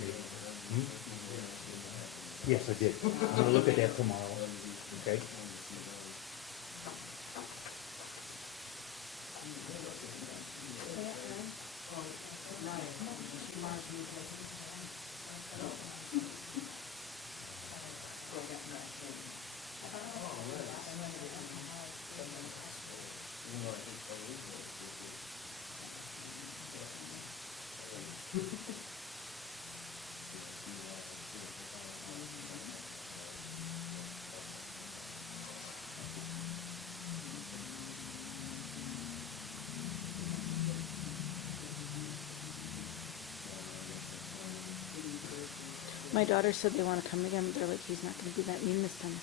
Hmm? Yes, I did. I'm gonna look at that tomorrow, okay? My daughter said they want to come again, but they're like, he's not going to be that mean this time.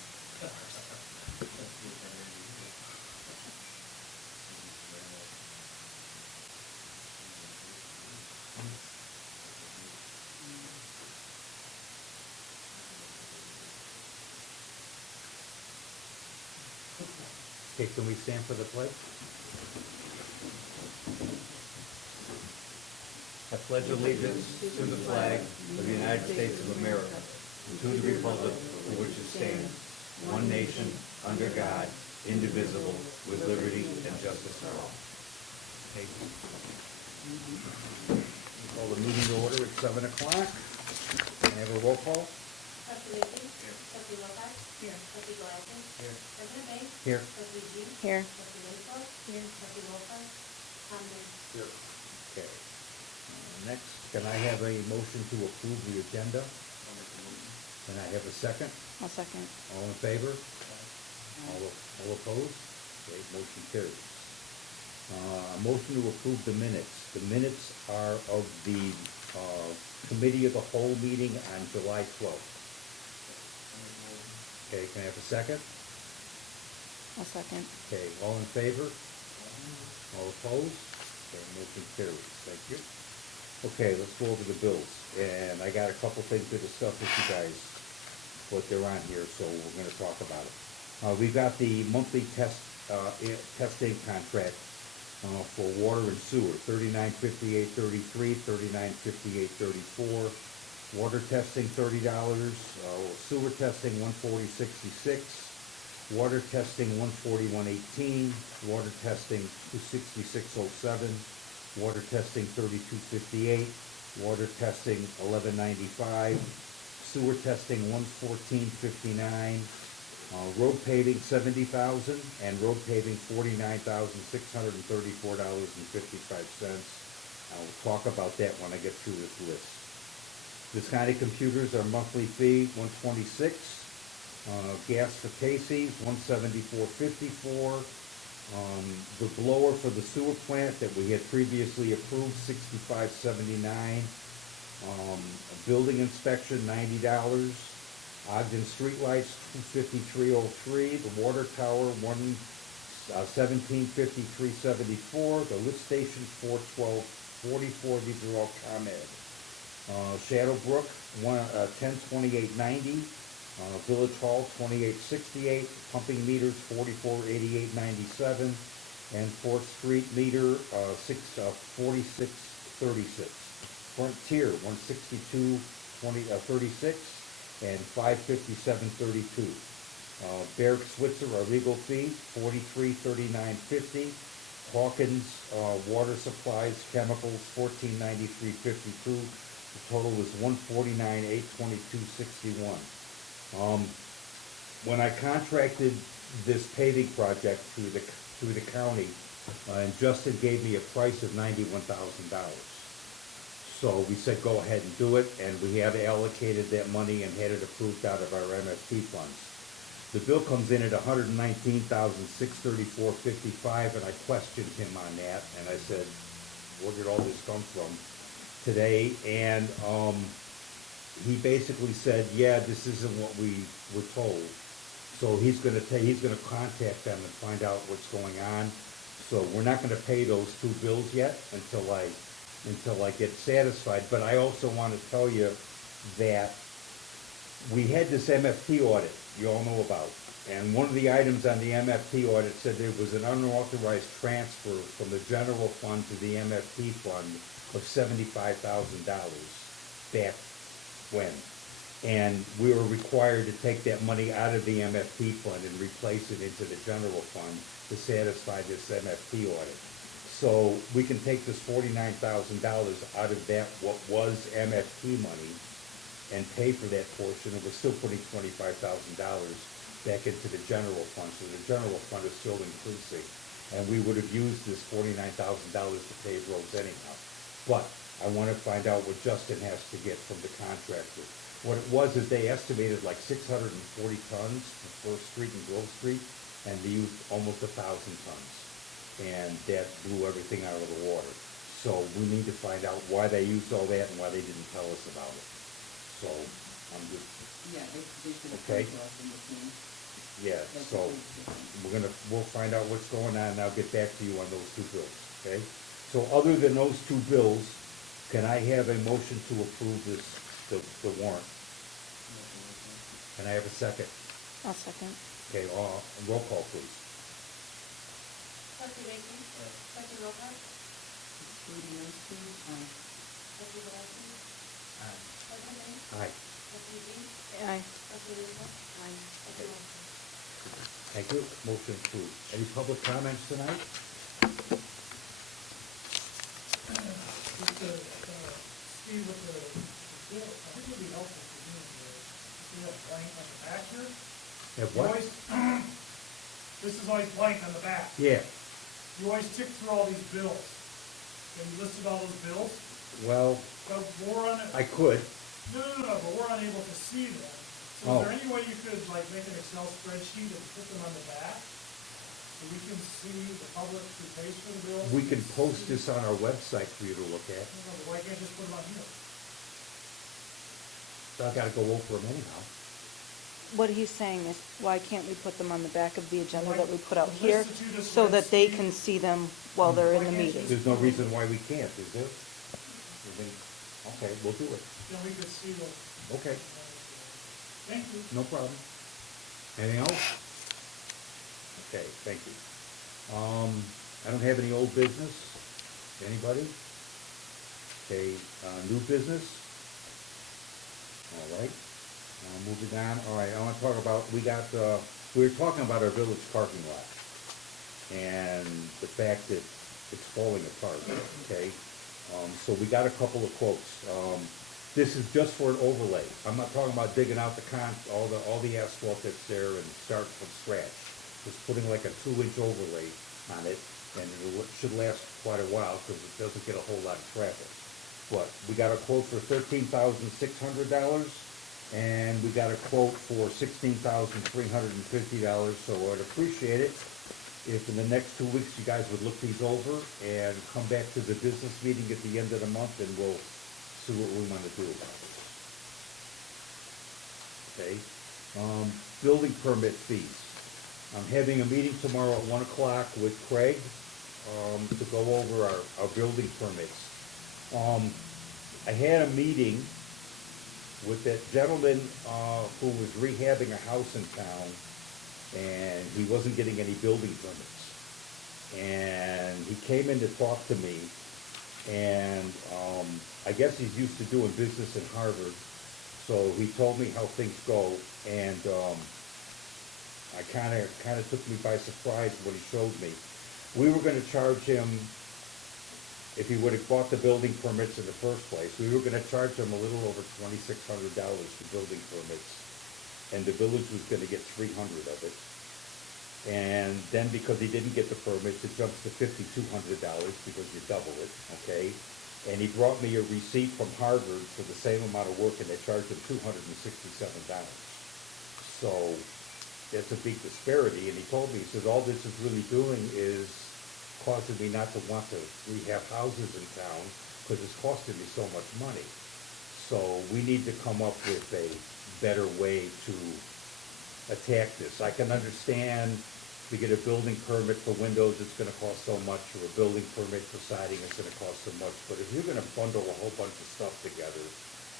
Okay, can we stand for the pledge? I pledge allegiance to the flag of the United States of America, and to the republic for which it stands, one nation, under God, indivisible, with liberty and justice for all. Okay. Call the meeting to order at 7 o'clock. Can I have a roll call? Trustee Lincoln? Here. Trustee Lopez? Here. Trustee Glasser? Here. President Bates? Here. Trustee G? Here. Trustee Winslow? Here. Trustee Lopez? Here. Okay. Next, can I have a motion to approve the agenda? Can I have a second? I'll second. All in favor? All opposed? Okay, motion carries. A motion to approve the minutes. The minutes are of the committee of the whole meeting on July 12th. Okay, can I have a second? I'll second. Okay, all in favor? All opposed? Okay, motion carries. Thank you. Okay, let's go over the bills. And I got a couple things to discuss with you guys, but they're on here, so we're gonna talk about it. We got the monthly testing contract for water and sewer, $39.58.33, $39.58.34. Water testing, $30. Sewer testing, $140.66. Water testing, $141.18. Water testing, $266.07. Water testing, $32.58. Water testing, $11.95. Sewer testing, $114.59. Road paving, $70,000, and road paving, $49,634.55. I'll talk about that when I get through this list. Discounted computers, our monthly fee, $126. Gas for Casey's, $174.54. The blower for the sewer plant that we had previously approved, $65.79. Building inspection, $90. Ogden streetlights, $253.03. The water tower, $1753.74. The lift stations, $412.44. These are all ComEd. Shadowbrook, $1028.90. Village Hall, $28.68. Pumping meters, $44.88.97. And 4th Street meter, $46.36. Frontier, $162.36. And $557.32. Barrick Switzer, our legal fee, $43.39.50. Hawkins water supplies, chemicals, $14.93.52. The total was $149,822.61. When I contracted this paving project through the county, and Justin gave me a price of $91,000. So we said, go ahead and do it, and we had allocated that money and had it approved out of our MST funds. The bill comes in at $119,634.55, and I questioned him on that, and I said, where did all this come from today? And he basically said, yeah, this isn't what we were told. So he's gonna contact them and find out what's going on. So we're not gonna pay those two bills yet until I get satisfied. But I also want to tell you that we had this MFT audit you all know about. And one of the items on the MFT audit said there was an unauthorized transfer from the general fund to the MFT fund of $75,000 back when. And we were required to take that money out of the MFT fund and replace it into the general fund to satisfy this MFT audit. So we can take this $49,000 out of that, what was MFT money, and pay for that portion, and we're still putting $25,000 back into the general fund, so the general fund is still increasing. And we would have used this $49,000 to pave roads anyhow. But I wanna find out what Justin has to get from the contractor. What it was is they estimated like 640 tons for First Street and Grove Street, and they used almost 1,000 tons. And that blew everything out of the water. So we need to find out why they used all that and why they didn't tell us about it. So, I'm just, Yeah, they should have Okay. come to us in between. yeah, That's so a big difference. we'll find out what's going on, and I'll get back to you on those two bills, okay? So other than those two bills, can I have a motion to approve the warrant? Can I have a second? I'll second. Okay, roll call, please. Trustee Lacy. Trustee Lopez. Excluding those two, Trustee Gillespie. Trustee Lane. Aye. Trustee Dean. Aye. Trustee Rizzo. Trustee Wilson. Thank you, motion approved. Any public comments tonight? Just to see what the bill, I think it'd be helpful for me to see that blank on the back here. Have You what? always, this is always blank on the back. Yeah, You always tick through all these bills. And you listed all those bills, well, but we're I could, but we're unable to see them. So Oh. is there any way you could like make an Excel spreadsheet and put them on the back? So we can see the public who pays for the bills? we can post this on our website for you to look at. No, but why can't you just put them on here? I gotta go over them anyhow. What he's saying is, why can't we put them on the back of the agenda that we put out List here, that you just so read, that they Steve. can see them while they're in the Why can't you meeting? There's no reason why we can't, is there? You think- Okay, we'll do it. Then we could see what. Okay, Thank you. no problem. Anything else? Okay, thank you. I don't have any old business. Anybody? Okay, new business? All right, moving on. All right, I wanna talk about, we were talking about our village parking lot and the fact that it's falling apart, okay? So we got a couple of quotes. This is just for an overlay. I'm not talking about digging out all the asphalt that's there and starting from scratch. Just putting like a 2-inch overlay on it, and it should last quite a while because it doesn't get a whole lot of traffic. But we got a quote for $13,600, and we got a quote for $16,350. So I'd appreciate it if in the next 2 weeks you guys would look these over and come back to the business meeting at the end of the month, and we'll see what we want to do about it. Okay? Building permit fees. I'm having a meeting tomorrow at 1 o'clock with Craig, to go over our building permits. I had a meeting with that gentleman, who was rehabbing a house in town, and he wasn't getting any building permits. And he came in to talk to me, and, I guess he's used to doing business in Harvard, so he told me how things go, and, I kinda took me by surprise when he showed me. We were gonna charge him, if he would've bought the building permits in the first place, we were gonna charge him a little over $2,600 for building permits. And the village was gonna get 300 of it. And then because he didn't get the permits, it jumps to $5,200 because you double it, okay? And he brought me a receipt from Harvard for the same amount of work, and they charged him $267. So, that's a big disparity, and he told me, he says, all this is really doing is causing me not to want to rehab houses in town, because it's costing me so much money. So we need to come up with a better way to attack this. I can understand, to get a building permit for windows, it's gonna cost so much, or a building permit for siding, it's gonna cost so much, but if you're gonna bundle a whole bunch of stuff together,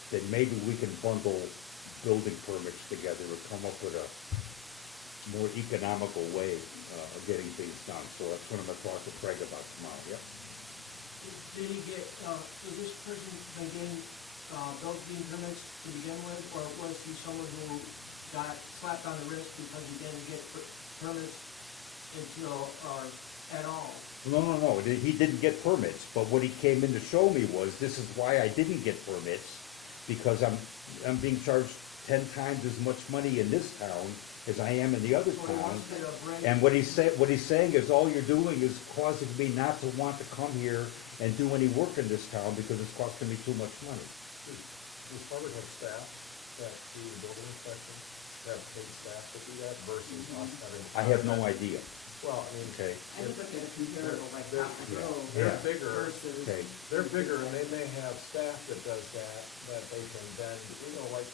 then maybe we can bundle building permits together and come up with a more economical way of getting things done. So that's what I'm gonna talk to Craig about tomorrow, yep. Did he get, so this person's been getting, those being permits to begin with, or was he someone who got slapped on the wrist because he didn't get permits until, at all? No, he didn't get permits, but what he came in to show me was, this is why I didn't get permits, because I'm being charged 10 times as much money in this town as I am in the other So he towns. wants to get a break. And what he's saying is, all you're doing is causing me not to want to come here and do any work in this town because it's costing me too much money. Does Harvard have staff that do the building inspection, have paid staff to do that versus us having? I have no idea. Well, I mean. Okay. I would look at a comparable like They're- Copper Grove. They're bigger, Versus. Okay. they're bigger and they may have staff that does that they can then, like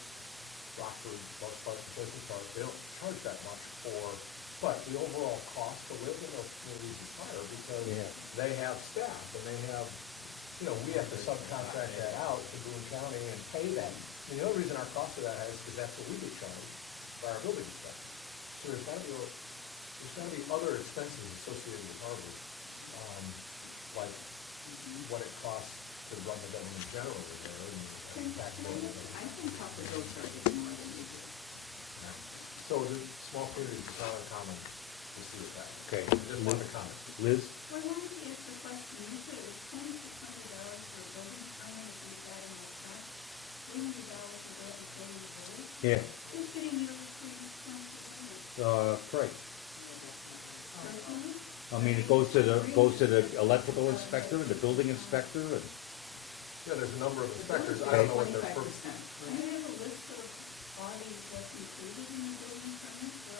Rockford, Park, Pleasant Park, they don't charge that much for, but the overall cost to live in those communities is higher because Yeah. they have staff and they have, we have to subcontract that out to Boone County and pay them. I mean, the only reason our cost of that is because that's what we get charged by our building inspector. So there's gotta be other expenses associated with Harvard, like what it costs to run the government generally there and taxability. I think Copper Grove charges more than we do. So the small communities is not uncommon to see with that. Okay. Just one comment. Liz? Well, I wanted to ask the question, you said it was $2,600 for a building permit if you got in that truck, $300 for that to pay the village? Yeah. Who's getting the other 2,600? Craig. Personally? I mean, it goes to the electrical inspector and the building inspector and, Yeah, there's a number of inspectors, I don't know what their 25%. per. Do you have a list of bodies that's included in the building permit for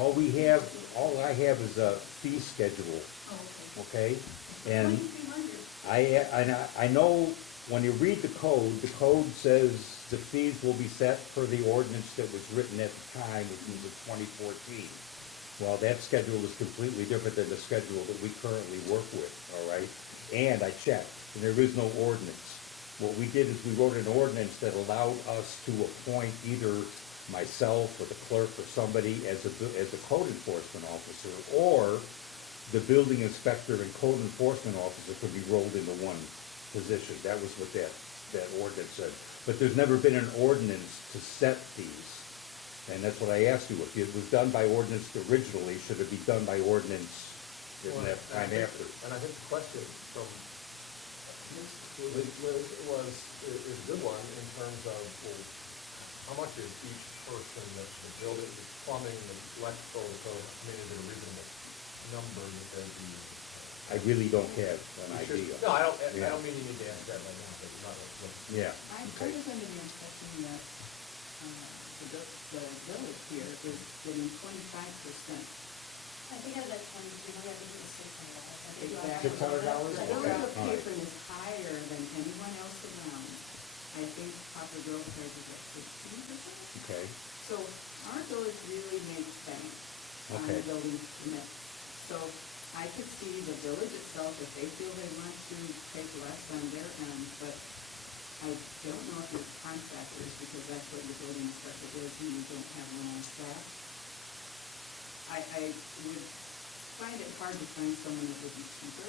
all the money all I have is a fee schedule, Oh, okay. okay? And 2,300. I know when you read the code says the fees will be set per the ordinance that was written at the time, which was 2014. Well, that schedule is completely different than the schedule that we currently work with, all right? And I checked, and there is no ordinance. What we did is we wrote an ordinance that allowed us to appoint either myself or the clerk or somebody as a code enforcement officer, or the building inspector and code enforcement officer could be rolled into one position. That was what that ordinance said. But there's never been an ordinance to set fees. And that's what I asked you, if it was done by ordinance originally, should it be done by ordinance in that time after? And I think the question from Liz is a good one in terms of, well, how much is each person, the building, the plumbing, the electrical, so, I mean, is it a reasonable number that they'd be? I really don't have an You should- idea. No, I Yeah. don't mean you need to ask that right now, but you're not looking. Yeah, I okay. was under the impression that, the village here is getting 25%. I think I was at 23, maybe I think it was $600. I think you are Exactly. $600? The Okay, village of all right. Capron is higher than anyone else around. I think Copper Grove charges at 15%. Okay, So our village really makes bank on Okay. the building permit. So I could see the village itself, if they feel they want to take less on their end, but I don't know if it's contractors, because that's what the building inspector is, and you don't have one on staff. I would find it hard to find someone that would be cheaper,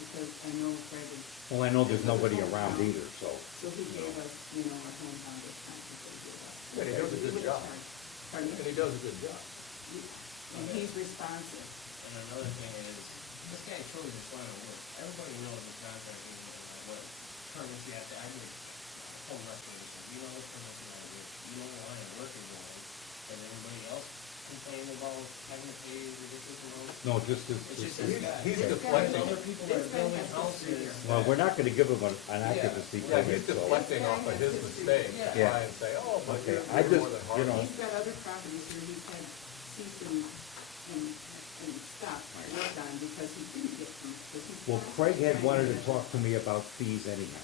because I know Fred is. well, I know there's nobody around either, so. So he gave us, a hometown discount that they give us. And he does a We good would job. charge- Pardon me? And he does a good job. And he's responsive. And another thing is, this guy totally just wanted to work. Everybody knows in contracting, what permits you have to, I did home restoration, you know what permits you have to do. You don't want to work as long, and anybody else complain about having to pay ridiculous amounts. No, just It's just as, this guy. He's There's deflecting. other people that are building houses. well, we're not gonna give him an occupancy Yeah, permit, he's so. deflecting off of his mistake, to Yeah. try and say, oh, but Okay, you're I just, more than hard. you know, He's got other properties where he's had cease and stop work on because he didn't get them. well, Craig had wanted to talk to me about fees anyhow.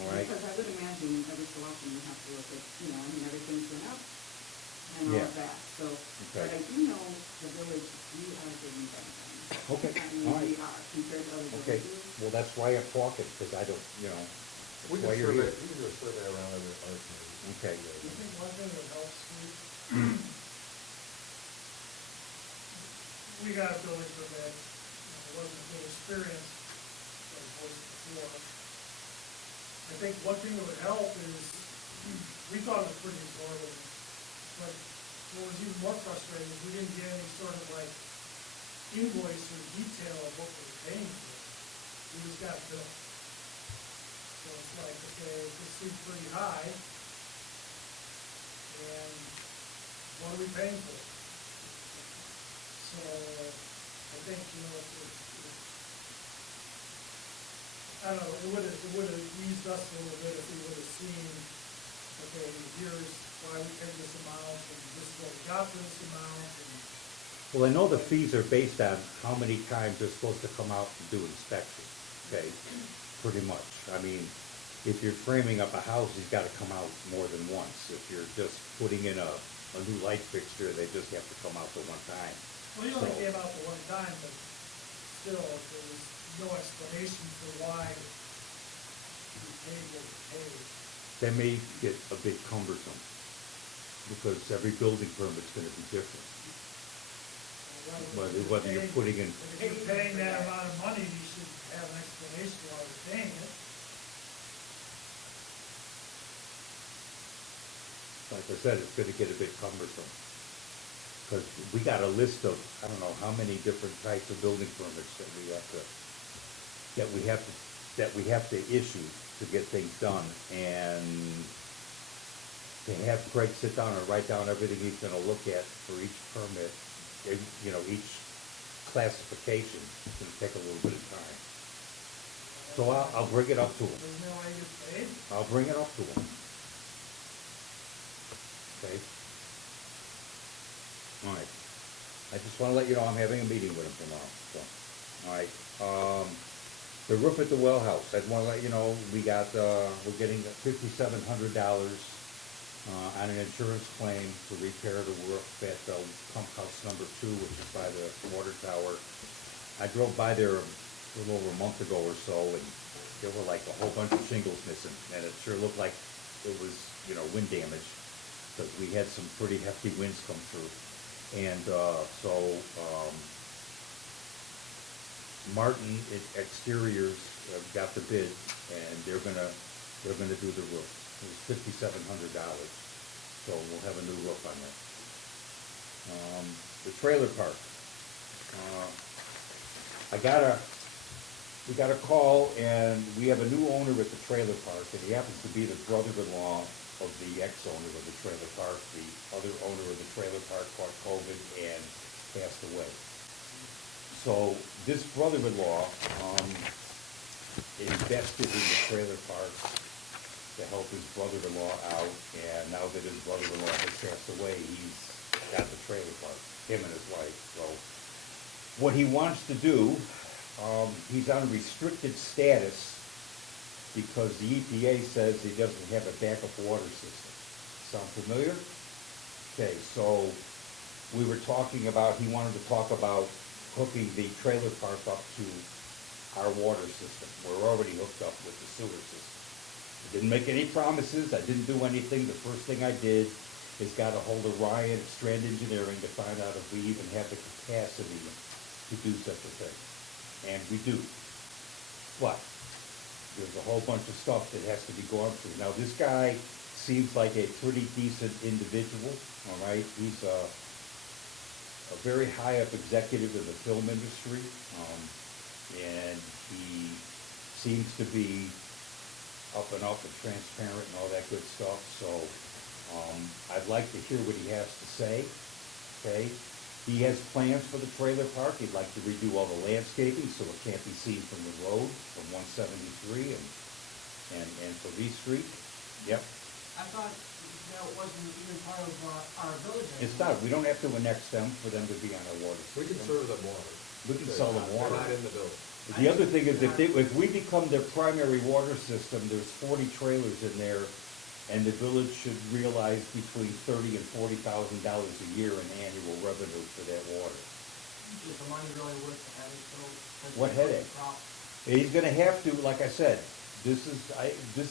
all right. Because I would imagine every so often you have to look at, everything's went up and all Yeah. of that, so. Okay. But I do know the village, we are getting better. Okay, I mean, all right. we are compared to other Okay, villages. well, that's why I'm talking, because I don't, We that's can why you're survey, here. we can do a survey around every other community. Okay. I think one thing that helps, we got a building permit, it wasn't a good experience, like it was before. I think one thing that would help is, we thought it was pretty exorbitant, but what was even more frustrating is we didn't get any sort of like invoice or detail of what we were paying for. We just got billed. So it's like, okay, this seems pretty high, and what are we paying for? So, I think, I don't know, it would've eased us a little bit if we would've seen, okay, here's why we paid this amount, and this is what we got for this amount, and Well, I know the fees are based on how many times they're supposed to come out and do inspections, okay? Pretty much. I mean, if you're framing up a house, he's gotta come out more than once. If you're just putting in a new light fixture, they just have to come out the one time. well, he only So- came out the one time, but still, there was no explanation for why we paid what we paid. That may get a bit cumbersome, because every building permit's gonna be different. Whether you're putting in, If you're paying that amount of money, you should have an explanation why you're paying it. like I said, it's gonna get a bit cumbersome. Cause we got a list of, I don't know how many different types of building permits that we have to issue to get things done. And to have Craig sit down and write down everything he's gonna look at for each permit, each classification, it's gonna take a little bit of time. So I'll bring it up to him. There's no way you get paid. I'll bring it up to him. Okay? All right. I just wanna let you know I'm having a meeting with him tomorrow, so, all right. The roof at the well house, I wanna let you know, we're getting $5,700, on an insurance claim to repair the roof at, pump house number 2, which is by the water tower. I drove by there a little over a month ago or so, and there were like a whole bunch of shingles missing, and it sure looked like it was, wind damage, because we had some pretty hefty winds come through. And, Martin Exteriors got the bid, and they're gonna do the roof. It was $5,700, so we'll have a new roof on that. The trailer park. We got a call, and we have a new owner at the trailer park, and he happens to be the brother-in-law of the ex-owner of the trailer park. The other owner of the trailer park caught COVID and passed away. So this brother-in-law, invested in the trailer park to help his brother-in-law out, and now that his brother-in-law has passed away, he's got the trailer park, him and his wife. So what he wants to do, he's on a restricted status because the EPA says he doesn't have a backup water system. Sound familiar? Okay, so he wanted to talk about hooking the trailer park up to our water system. We're already hooked up with the sewer system. I didn't make any promises, I didn't do anything. The first thing I did is got a hold of Ryan at Strand Engineering to find out if we even have the capacity to do such a thing. And we do. But there's a whole bunch of stuff that has to be gone through. Now, this guy seems like a pretty decent individual, all right? He's a very high-up executive in the film industry, and he seems to be up and transparent and all that good stuff. So I'd like to hear what he has to say, okay? He has plans for the trailer park. He'd like to redo all the landscaping so it can't be seen from the road, from 173 and from East Street. Yep. I thought that wasn't even part of our village. It's not, we don't have to annex them for them to be on our water We can system. serve them water. We can sell them water. They're not in the building. The other thing is, if we become their primary water system, there's 40 trailers in there, and the village should realize between $30,000 and $40,000 a year in annual revenue for that water. Is the money really worth the headache, so? What headache? He's gonna have to, like I said, this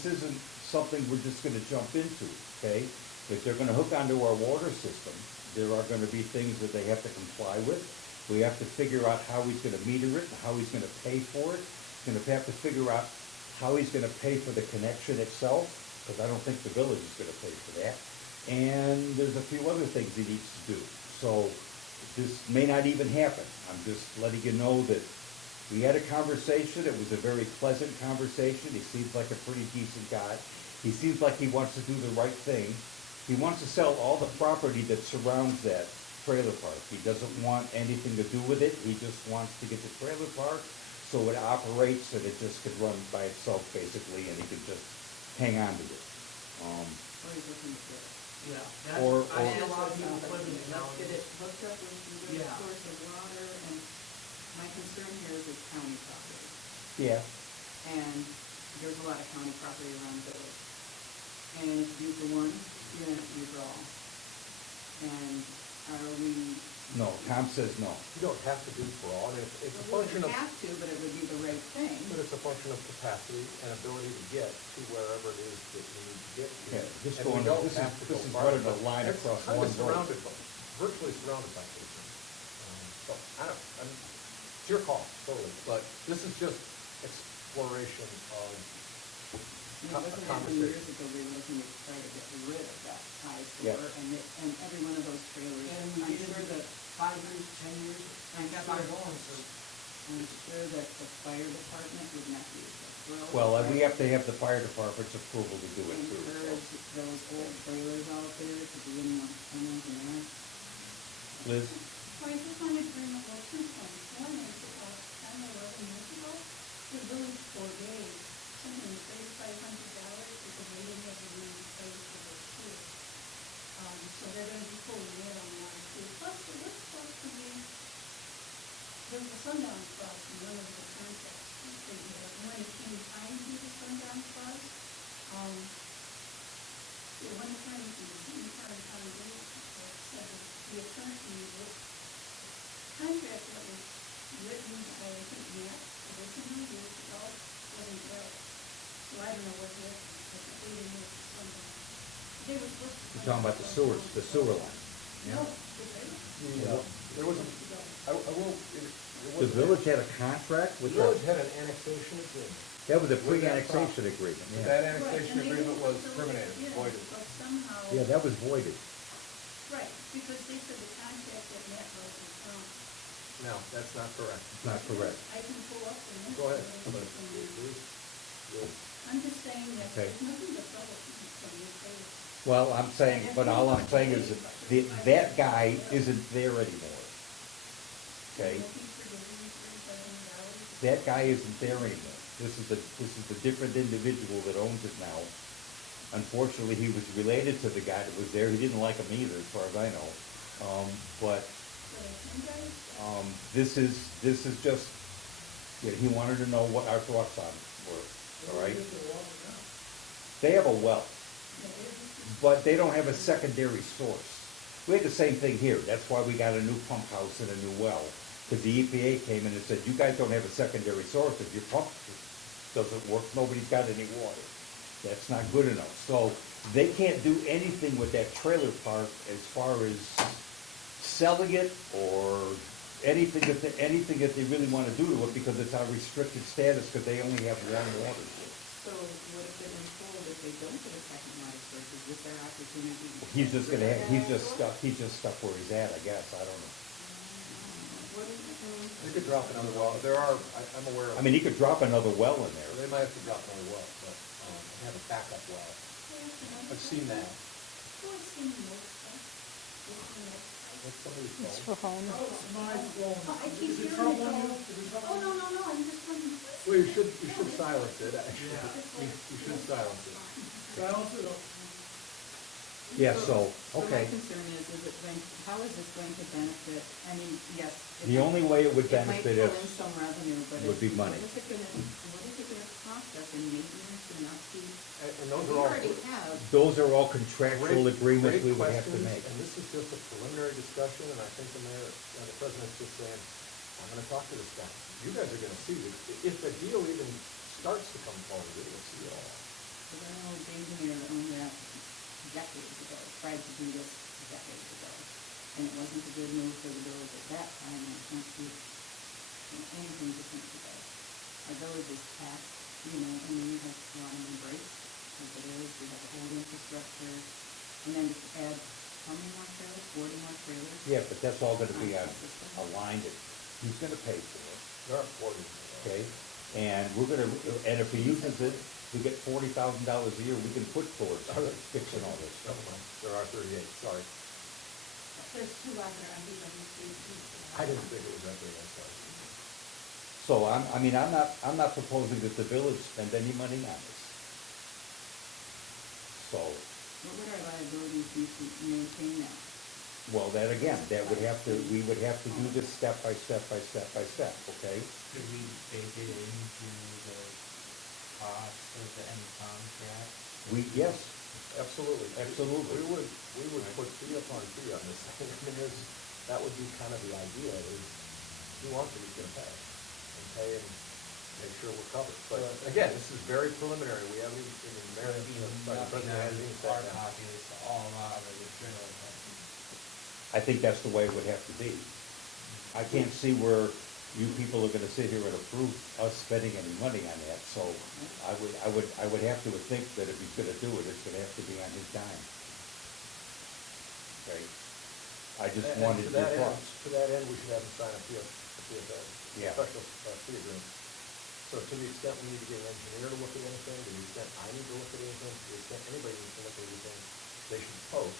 isn't something we're just gonna jump into, okay? If they're gonna hook onto our water system, there are gonna be things that they have to comply with. We have to figure out how he's gonna meter it, and how he's gonna pay for it. He's gonna have to figure out how he's gonna pay for the connection itself, because I don't think the village is gonna pay for that. And there's a few other things he needs to do. So this may not even happen. I'm just letting you know that we had a conversation. It was a very pleasant conversation. He seems like a pretty decent guy. He seems like he wants to do the right thing. He wants to sell all the property that surrounds that trailer park. He doesn't want anything to do with it. He just wants to get the trailer park so it operates and it just could run by itself basically, and he could just hang on to it. Or he's looking to get it. Yeah, Or- that's, I see a And lot of so it people sounds like putting it down. let's get it hooked up with some good Yeah. source of water, and my concern here is it's county property. Yeah, And there's a lot of county property around the village. And if you use the one, you're gonna have to use it all. And are we, no, Tom says no. You don't have to do for all, I mean, it's a we function wouldn't of, have to, but it would be the right thing. but it's a function of capacity and ability to get to wherever it is that you need to get to. Yeah, just And we going- don't this is- have to this go is farther, running a but line it's across kind of one road. surrounded by, virtually surrounded by business. So, I don't, it's your call, totally, but this is just exploration of And it wasn't that many conversation. years ago, we were looking to try to get rid of that Yeah. eyesore, and every one of those trailers, And I'm we sure did that, 5 years, 10 years, I'm kept sure, on going, so. I'm sure that the fire department would not be thrilled. Well, with we that. have to have the fire department's approval to do it too. Encourage those old trailers out there to be in the tunnels and that. Liz? Well, I just wanted to bring up, well, 2 points. One is, 10 or 11 years ago, the village forgave something $3,500 because they didn't have the money to pay for their school. So they're gonna be pulling that on now too. Plus, the list was to be, there's a sundown clause in one of the contracts. When it came time to do the sundown clause, at one time, the county said that the attorney, the contract that was written by, I think, Matt, originally years ago, wasn't valid. So I don't know what happened, but they didn't have the sundown. They were supposed to. You're talking about the sewers, the sewer line. No, did they? There was, I will, The village had a contract The with village the, had an annexation agreement. that was a with that pre-annexation agreement, But yeah. that annexation Right, and they agreement didn't was fulfill it, terminated, yeah, voided. But somehow. Yeah, that was voided. Right, because they said the contract that Matt wrote was wrong. No, that's not correct. It's not correct. I can pull up the minutes. Go ahead. of it. I'm just saying that Okay. there's nothing but trouble from your favor. Well, I'm saying, but all I'm saying is that that guy isn't there anymore. Okay? Looking for the $3,500. That guy isn't there anymore. This is a different individual that owns it now. Unfortunately, he was related to the guy that was there. He didn't like him either, as far as I know. But, So I think I, this is just, yeah, he wanted to know what our thoughts on it were, all right? They have a well, but they don't have a secondary source. We had the same thing here. That's why we got a new pump house and a new well. Because the EPA came in and said, you guys don't have a secondary source. If your pump doesn't work, nobody's got any water. That's not good enough. So they can't do anything with that trailer park as far as selling it or anything that they really want to do to it, because it's on restricted status because they only have one water source. So what if they're being told if they don't get a second water source, is this their opportunity? to He's just get gonna rid of he's that just source? stuck where he's at, I guess. I don't know. What do you think? You could drop another well, there are, I'm aware of. I mean, he could drop another well in there. They might have to drop another well, but, have a backup well. I've seen that. who has seen most stuff? What's somebody's It's fault? for home. Oh, it's my phone. Oh, I keep Is it hearing it troubling you? go. Is it Oh, troubling you? no, I'm just wondering. Well, you should silence it, actually. Yeah. You should silence it. Silence it up. Yeah, so, okay. So my concern is it going, how is this going to benefit, I mean, yes. it The might- only way it would It might benefit pull if, in some revenue, but would be money. what is it gonna cost us in maintenance and upkeep? And those We are all. already have, those are all contractual Great- agreements great we would have to questions, make. And this is just a preliminary discussion, and I think the mayor, the president's just saying, I'm gonna talk to this guy. You guys are gonna see that if the deal even starts to come forward, you're gonna see it all. because I know the engineer that owned that decades ago, tried to do this decades ago. And it wasn't a good move for the village at that time, and I can't see anything different today. Our village is taxed to you know, and then you have to want to embrace, as it is, we have a whole infrastructure, and then just add how many more trailers, 40 more trailers? Yeah, but that's all gonna be on a line that he's gonna pay for, There are 40. okay? And we're gonna, and if he uses it, we get $40,000 a year, we can put towards fixing all this Never stuff. mind. There are 38, sorry. There's two out there on BWC. I didn't think it was that big, I'm sorry. So I'm not proposing that the village spend any money on this. So, What would our liabilities be to maintain that? well, that again, we would have to do this step by step by step by step, okay? Could we bake it into the cost of the end contract? Yes, Absolutely. Absolutely. We would put fee upon fee on this thing. I mean, that would be kind of the idea, is he wants it, he's gonna pay. And pay and make sure we're covered. But again, this is very preliminary, we haven't even, There would be the nothing president out hasn't of even our sat down. pocket, it's all out of the trailer park. I think that's the way it would have to be. I can't see where you people are gonna sit here and approve us spending any money on that, so I would have to think that if he's gonna do it, it's gonna have to be on his dime. Okay? I just And wanted to your that end, thoughts. to that end, we should have him sign a PFA, Yeah. special fee agreement. So to the extent we need to get an engineer to look at anything, to the extent I need to look at anything, to the extent anybody needs to look at anything, they should post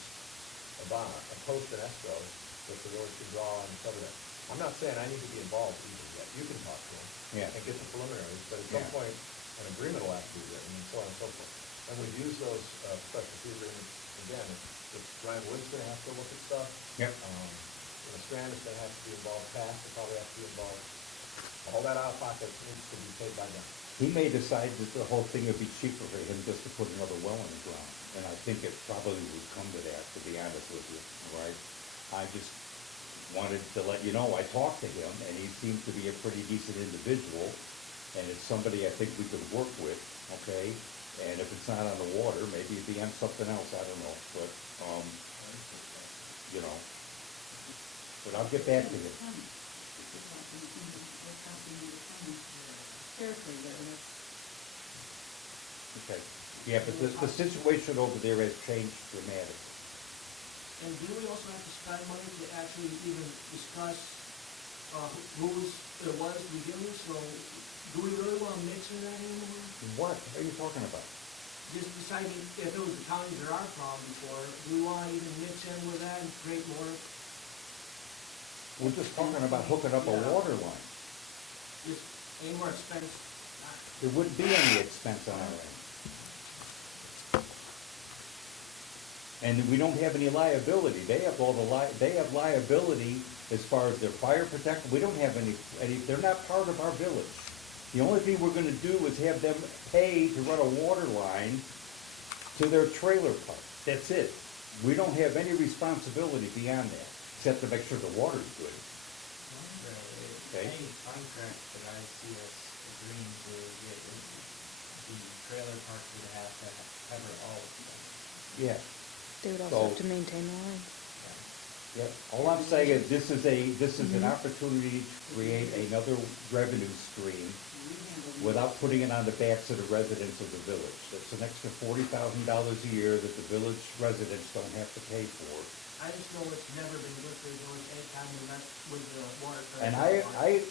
a bond, post an escrow that the village should draw and cover that. I'm not saying I need to be involved even yet, you can talk to him. Yeah. And get the preliminaries, but at some Yeah. point, an agreement will have to be written and so on and so forth. And we've used those, special fee agreements, again, if Brian Wood's gonna have to look at stuff. Yep. Strand is gonna have to be involved, Pat will probably have to be involved. All that out of pocket needs to be paid by them. He may decide that the whole thing would be cheaper for him just to put another well in the ground, and I think it probably would come to that, to be honest with you, all right? I just wanted to let you know, I talked to him, and he seems to be a pretty decent individual, and it's somebody I think we could work with, okay? And if it's not on the water, maybe it'd be on something else, I don't know, but, you know, but I'll get back to him. Seriously, though, Okay, yeah, but the situation over there has changed dramatically. And do we also have to spend money to actually even discuss, whose it was to begin with? So, do we really wanna mix in that anymore? What are you talking about? Just deciding if it was the counties that are our problem before, do we wanna even mix in with that and create more, We're just talking about hooking up a water line. just any more expense? There wouldn't be any expense on our end. And we don't have any liability. They have all the they have liability as far as their fire protection. We don't have any, they're not part of our village. The only thing we're gonna do is have them pay to run a water line to their trailer park. That's it. We don't have any responsibility beyond that, except to make sure the water's good. Okay. Any contract that I see us agreeing to get, the trailer park would have to cover all of them. Yeah. They would also So- have to maintain the line. Yep, all I'm saying is this is an opportunity to create another revenue stream without putting it on the backs of the residents of the village. That's an extra $40,000 a year that the village residents don't have to pay for. I just know it's never been good for the village anytime we mess with the water. And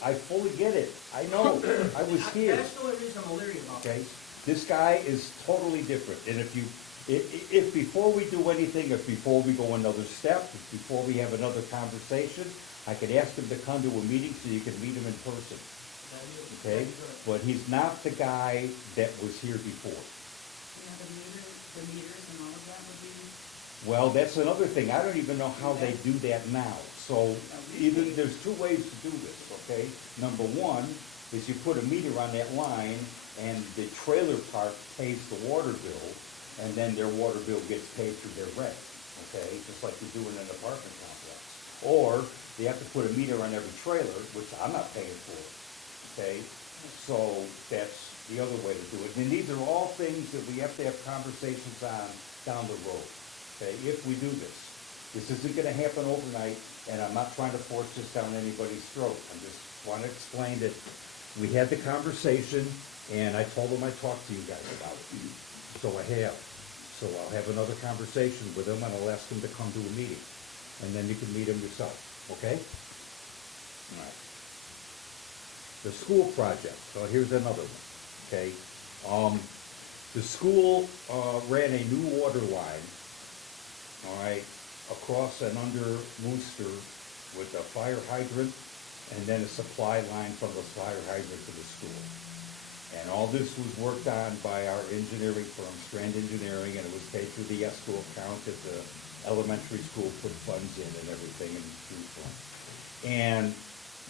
I fully get it, I know, I was here, That's the only reason I'm leery about okay? this. This guy is totally different, and if before we do anything, if before we go another step, if before we have another conversation, I could ask him to come to a meeting so you can meet him in person, okay? But he's not the guy that was here before. you know, the meters and all of that would be, Well, that's another thing, I don't even know how they do that now. So, there's two ways to do this, okay? Number one is you put a meter on that line, and the trailer park pays the water bill, and then their water bill gets paid through their rent, okay? Just like you do in an apartment complex. Or, they have to put a meter on every trailer, which I'm not paying for, okay? So, that's the other way to do it. And these are all things that we have to have conversations on down the road, okay, if we do this. This isn't gonna happen overnight, and I'm not trying to force this down anybody's throat. I just wanna explain that we had the conversation, And I told him I'd talk to you guys about it. So I have. So I'll have another conversation with him and I'll ask him to come to a meeting. And then you can meet him yourself, okay? All right. The school project, so here's another one, okay? The school, ran a new water line, all right, across and under Wooster with a fire hydrant and then a supply line from the fire hydrant to the school. And all this was worked on by our engineering firm, Strand Engineering, and it was paid through the escrow account that the elementary school put funds in and everything and through funds. And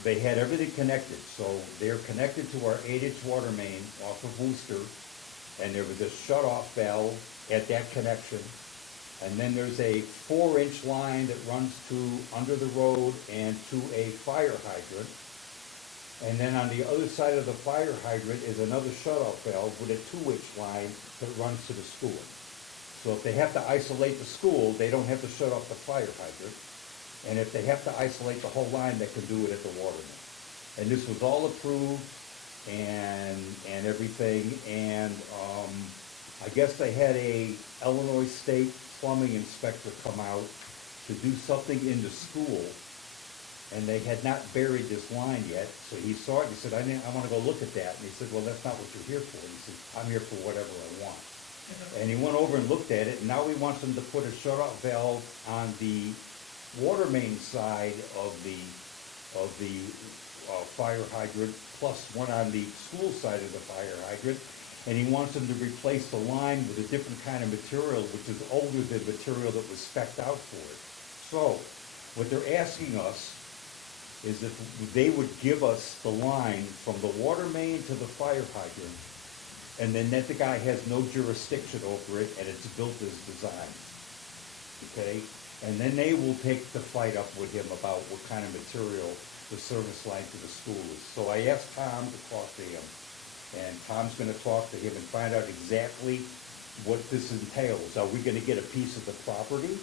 they had everything connected, so they're connected to our 8-inch water main off of Wooster, and there was a shut-off valve at that connection. And then there's a 4-inch line that runs to under the road and to a fire hydrant. And then on the other side of the fire hydrant is another shut-off valve with a 2-inch line that runs to the school. So if they have to isolate the school, they don't have to shut off the fire hydrant. And if they have to isolate the whole line, they can do it at the water main. And this was all approved and everything, and, I guess they had a Illinois State plumbing inspector come out to do something in the school, and they had not buried this line yet, so he saw it, he said, I wanna go look at that, and he said, well, that's not what you're here for, he said, I'm here for whatever I want. And he went over and looked at it, and now he wants them to put a shut-off valve on the water main side of the fire hydrant, plus one on the school side of the fire hydrant, and he wants them to replace the line with a different kind of material, which is older than material that was spec'd out for it. So, what they're asking us is if they would give us the line from the water main to the fire hydrant, and then that the guy has no jurisdiction over it, and it's built as designed, okay? And then they will take the fight up with him about what kind of material the service line to the school is. So I asked Tom to talk to him, and Tom's gonna talk to him and find out exactly what this entails. Are we gonna get a piece of the property?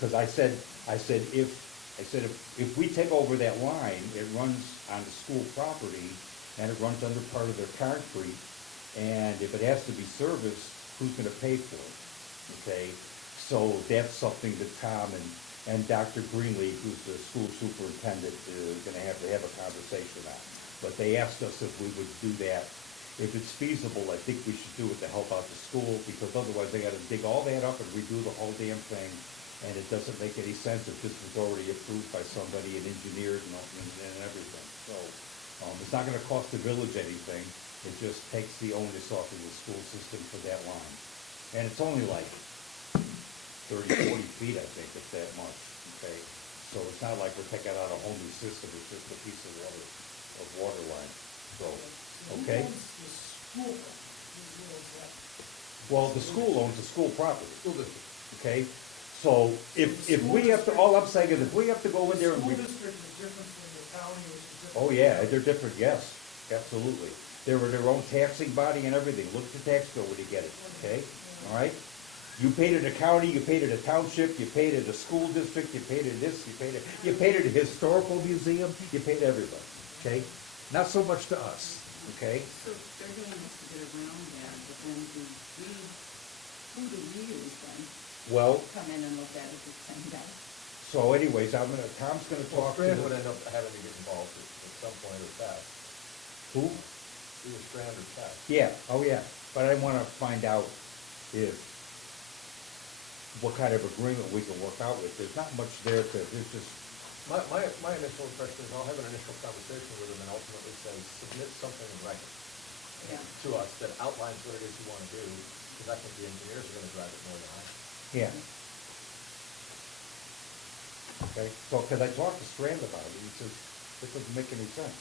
Cause I said if we take over that line, it runs on the school property, and it runs under part of their concrete, and if it has to be serviced, who's gonna pay for it, okay? So that's something that Tom and Dr. Greenlee, who's the school superintendent, is gonna have to have a conversation on. But they asked us if we would do that. If it's feasible, I think we should do it to help out the school, because otherwise they gotta dig all that up and redo the whole damn thing, and it doesn't make any sense if this was already approved by somebody and engineered and everything. So, it's not gonna cost the village anything, it just takes the onus off of the school system for that line. And it's only like 30, 40 feet, I think, if that much, okay? So it's not like we're taking out a whole new system, it's just a piece of water line, so, okay? Who owns the school property? Who owns that? Well, the school owns the school property, School district. okay? So if we have to, all I'm saying is if we have to go in there and. The school district is different from the county, which is different. Oh, yeah, they're different, yes, absolutely. They're their own taxing body and everything. Look at the tax bill when you get it, okay? All right? You paid it a county, you paid it a township, you paid it a school district, you paid it this, you paid it a historical museum, you paid everybody, okay? Not so much to us, okay? So they're doing this to get around that, but then who do we use then? Well, Come in and look at it the same day? so anyways, Tom's gonna Well, talk to Strand would the. end up having to get involved at some point or fast. Who? Either Strand or fast. Yeah, oh, yeah, but I wanna find out what kind of agreement we can work out with. There's not much there to, there's just, My initial impression is I'll have an initial conversation with him and ultimately say, submit something in writing Yeah. to us that outlines what it is you wanna do, because I think the engineers are gonna drive it more than I am. yeah. Okay, so, cause I talked to Strand about it, he says, this doesn't make any sense.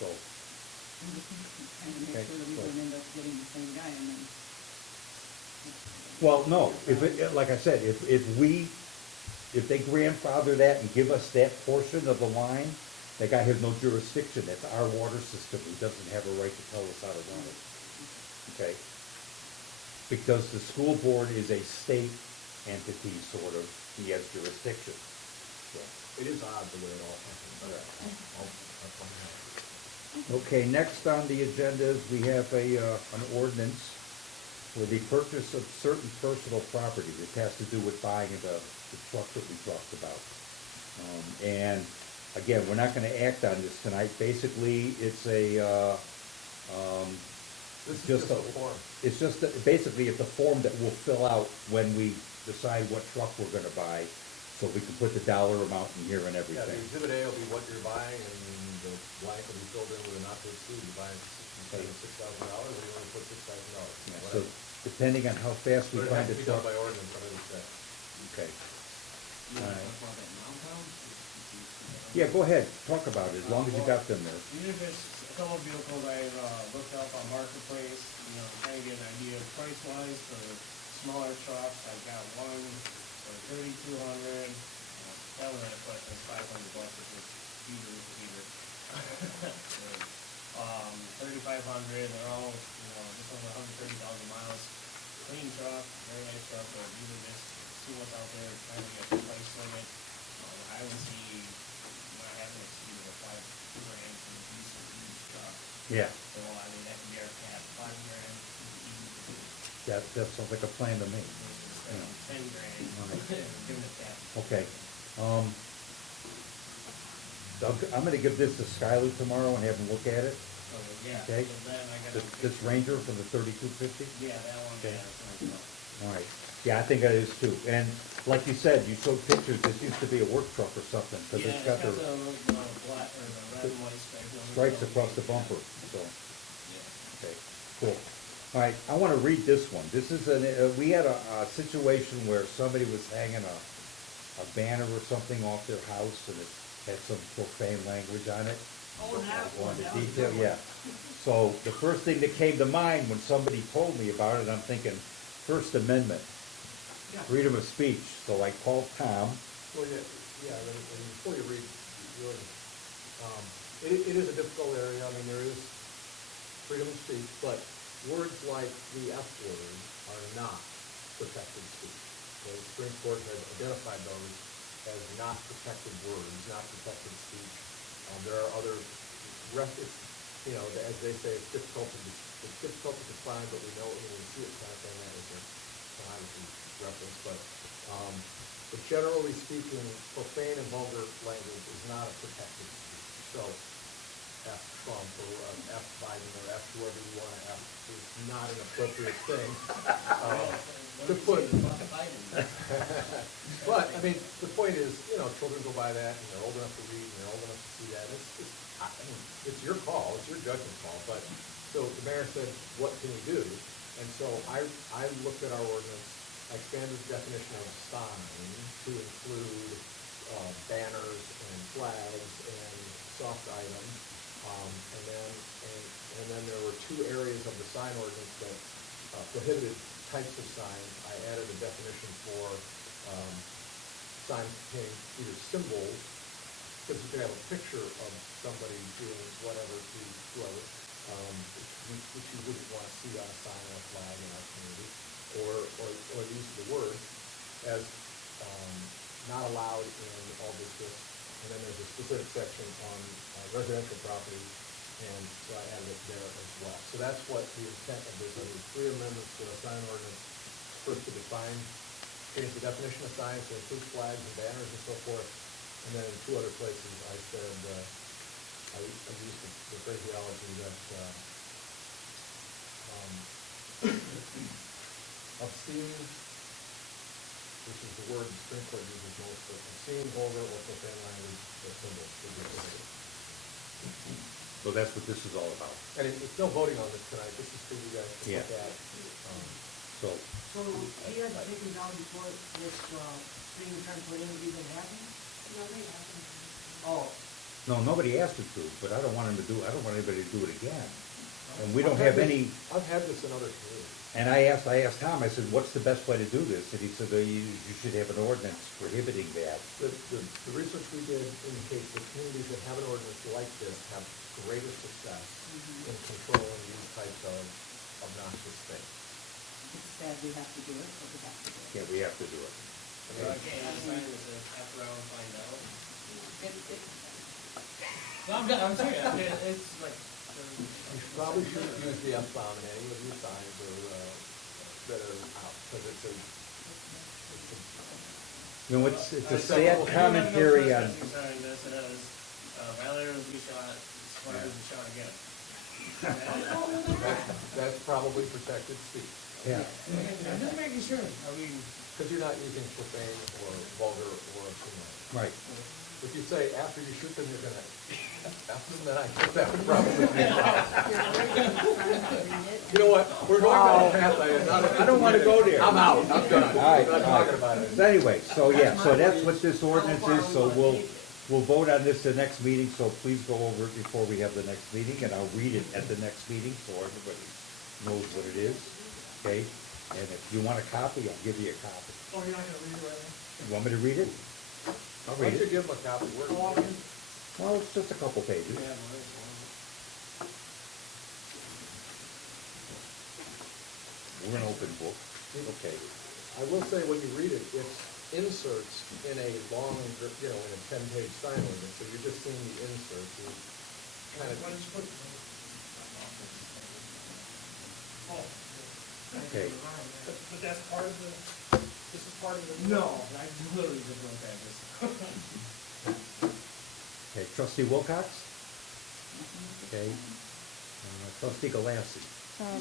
So, And to make Okay, sure that we so- don't end up getting the same guy and then. well, no, if it, like I said, if they grandfather that and give us that portion of the line, that guy has no jurisdiction, that's our water system, he doesn't have a right to tell us how to run it, okay? Because the school board is a state entity, sort of, he has jurisdiction, so. It is odd the way it all happens. I'll point out. Okay, next on the agenda is we have an ordinance for the purchase of certain personal property. It has to do with buying the truck that we talked about. And again, we're not gonna act on this tonight. Basically, it's This is just just a form. it's just, basically, it's a form that we'll fill out when we decide what truck we're gonna buy, so we can put the dollar amount in here and Yeah, the everything. exhibit A will be what you're buying, and the blank will be filled in with a not to exceed. You're buying $6,000, or you only put $6,000. Yeah, so depending on how fast we But it find has a to be done truck. by ordinance, under the set. Okay. You wanna Alright. talk about that now, Tom? Yeah, go ahead, talk about it, as long as you got them there. These are just a couple of vehicles I've looked up on Marketplace, you know, trying to get an idea of price wise for smaller trucks. I've got one for 3,200. That one had a question, $500 if it's heater with heater. 3,500, they're all, you know, just over 130,000 miles. Clean truck, very nice truck, but these are just see what's out there, trying to get the price limit. I would see not having exceeded a $5 grand for a decent used truck. Yeah, So, I mean, that could be our cap, $5 grand, easy. that sounds like a plan to me. Versus Yeah. $10 grand, Alright. given the cap. Okay, Doug, I'm gonna give this to Skylar tomorrow and have him look at it, So, yeah, okay? so then I got. This Ranger from the 3250? Yeah, that one, Okay. yeah, that's nice truck. All right, yeah, I think that is too, and like you said, you showed pictures, this used to be a work truck or something, cause Yeah, it's got the black, or the red and white stripe. stripes across the bumper, so, Yeah. okay, cool. All right, I wanna read this one, this is we had a situation where somebody was hanging a banner or something off their house, and it had some profane language on it. Oh, that Go one, into that was a detail, good one. yeah. So the first thing that came to mind when somebody told me about it, I'm thinking, First Amendment, Yeah. freedom of speech. So I called Tom. Well, yeah, and before you read, the ordinance, it is a difficult area. I mean, there is freedom of speech, but words like the F word are not protected speech. The Supreme Court has identified those as not protected words, not protected speech. There are other, you know, as they say, it's difficult to define, but we know it when we see it, kind of thing. That was a obviously reference, but generally speaking, profane and vulgar language is not a protected speech. So, F Trump or F Biden or F whoever you want to F is not an appropriate thing to put. But, I mean, the point is, you know, children go by that, and they're old enough to read, and they're old enough to see that. I mean, it's your call, it's your judgment call, but, so the mayor said, what can we do? And so I looked at our ordinance, I expanded the definition of sign to include banners and flags and soft items. And then there were two areas of the sign ordinance that prohibited types of signs. I added a definition for signs containing either symbols, because you could have a picture of somebody doing whatever to whoever, which you wouldn't want to see on a sign or a flag in our community, or the use of the word as not allowed in all districts. And then there's a specific section on residential property, and so I added it there as well. So that's what the intent of this, there's three amendments to the sign ordinance. First, to define, change the definition of signs to include flags and banners and so forth. And then in two other places, I said, I used the phraseology that obscene, which is the word the Supreme Court uses most, but obscene, vulgar, or profane language or symbols would be prohibited. So that's what this is all about. And it's no voting on this tonight, this is for you guys to Yeah. look at. So, So he had to take it down before this, thing you're trying to put in even happened? No, they haven't. Oh, no, nobody asked him to, but I don't want anybody to do it again. And we don't have any, I've had this in other communities. and I asked Tom, I said, what's the best way to do this? And he said, you should have an ordinance prohibiting that. The research we did indicates that communities that have an ordinance like this have greater success in controlling these types of obnoxious things. It's sad we have to do it, but we have to do it. Yeah, we have to do it. So, okay, I'm signing this, after I find out. No, I'm serious, it's like. You probably shouldn't use the F-bomb in any of your signs or, that are out, because it's a, You know, it's a That's sad acceptable. commentary on, Sign this and as, violators will be shot, suppliers will be shot again. that's probably protected speech. yeah. I'm just making sure, I mean, Because you're not using profane or vulgar or obscene. Right. If you say after you shoot them, you're gonna F them, then I guess that would probably be a problem. You know what, we're going down a path I don't wanna go there. I'm out, I'm done, All right, I'm not all talking about right. it. So anyway, so yeah, so that's what this ordinance is, so we'll vote on this the next meeting, so please go over it before we have the next meeting, and I'll read it at the next meeting, so everybody knows what it is, okay? And if you want a copy, I'll give you a copy. Oh, you're not gonna read it right now? You want me to read it? I'll Why read don't you it. give them a copy, we're, Oh, okay. Well, it's just a couple pages. yeah, We're an open book. Okay. I will say, when you read it, it's inserts in a long, in a 10-page sign ordinance, so you're just seeing the inserts, you kind of. Why did you put it? Oh. Okay. But that's part of the, this is part of the. No, I literally just looked at this. Okay, trustee Wilcox? Okay. Trustee Galassi?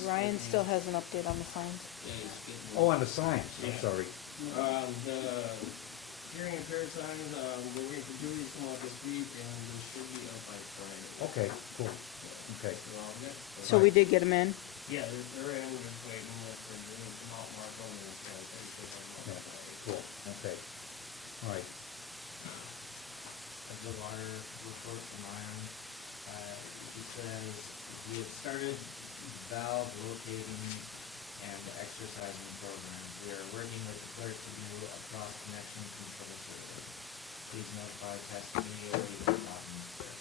Ryan still has an update on the signs. Yeah, he's getting. Oh, on the signs, I'm Yeah. sorry. The hearing impaired signs, we're waiting for Julie to come out this week, and they should be up by Friday. Okay, cool. Okay. So, So we did get them in? yeah, they're in, we're just waiting for Julie to come out, mark them, and everything on Yeah, Friday. cool, okay. All right. Of the water report from Ryan, he says he had started valve locating and exercising programs. We are working with the clerk to do a cross connection control survey. Please notify Pastor me or even problems there.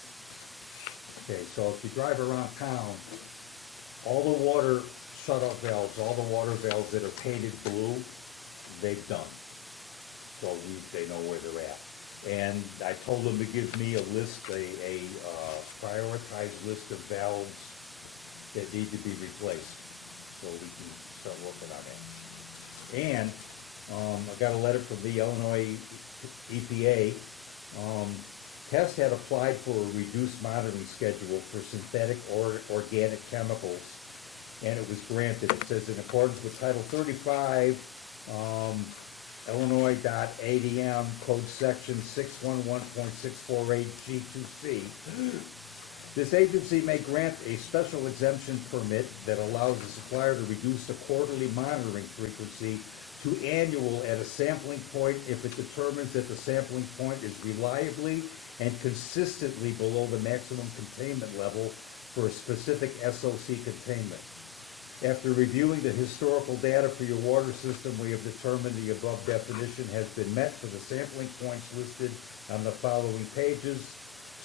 Okay, so if you drive around town, all the water shut-off valves, all the water valves that are painted blue, they've done. So they know where they're at. And I told them to give me a list, a prioritized list of valves that need to be replaced, so we can start working on that. And, I got a letter from the Illinois EPA. Tess had applied for a reduced monitoring schedule for synthetic or organic chemicals, and it was granted. It says in accordance with Title 35, Illinois.ADM Code Section 611.648 G2C. This agency may grant a special exemption permit that allows the supplier to reduce the quarterly monitoring frequency to annual at a sampling point if it determines that the sampling point is reliably and consistently below the maximum containment level for a specific SOC containment. After reviewing the historical data for your water system, we have determined the above definition has been met for the sampling points listed on the following pages.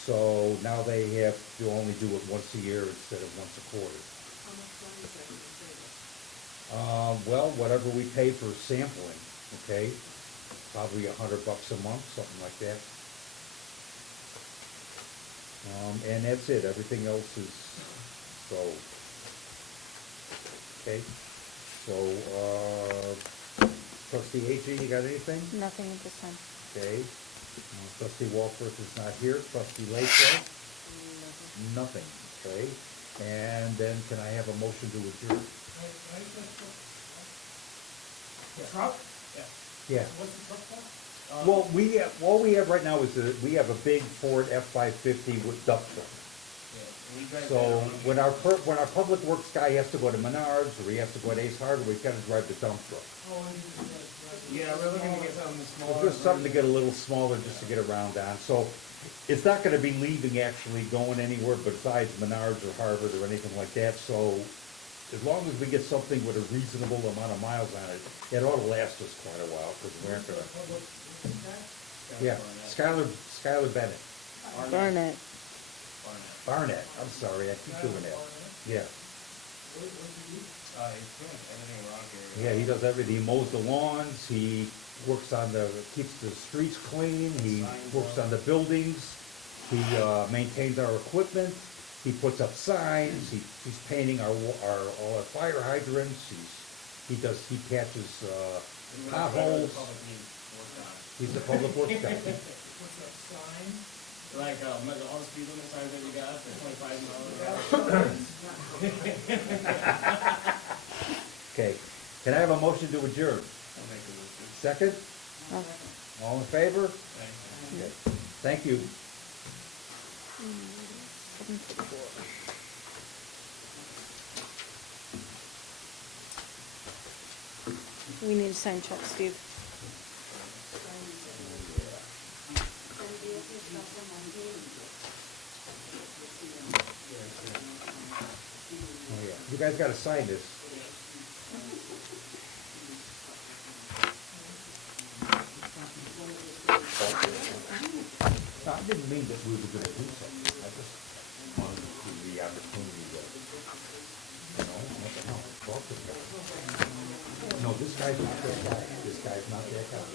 So now they have to only do it once a year instead of once a quarter. How much money is that gonna save us? Well, whatever we pay for sampling, okay, probably $100 a month, something like that. And that's it, everything else is, so, okay, so, trustee H.E., you got anything? Nothing at this time. Okay, trustee Walworth is not here, trustee Lakeville? Nothing, okay, and then can I have a motion to adjourn? Truck? Yeah. What's the truck for? Well, all we have right now is we have a big Ford F-550 with dump truck. So when our public works guy has to go to Menards, or he has to go to Ace Hardware, we've gotta drive the dump truck. Yeah, we're looking to get something So smaller. just something to get a little smaller, just to get around on, so it's not gonna be leaving, actually going anywhere besides Menards or Harvard or anything like that, so as long as we get something with a reasonable amount of miles on it, it ought to last us quite a while, because we aren't gonna, yeah, Skylar Bennett, Barnett. Barnett, I'm sorry, I keep doing that, yeah. He's doing everything around here. Yeah, he does everything, he mows the lawns, he works on keeps the streets clean, he works on the buildings, He maintains our equipment, he puts up signs, he's painting all our fire hydrants, he catches potholes. Public needs work on. He's the public works guy. What's that sign? Like, all the speed limit signs that we got, for 25 miles an hour. Okay, can I have a motion to adjourn? I'll make a motion. Second? Okay. All in favor? Thanks. Okay. Thank you. 7:54. We need to sign check, Steve. Oh, yeah. You guys gotta sign this. No, I didn't mean that we were gonna do something, I just wanted to give the opportunity to, what the hell, talk to the guy. No, this guy's not that guy, this guy's not that guy.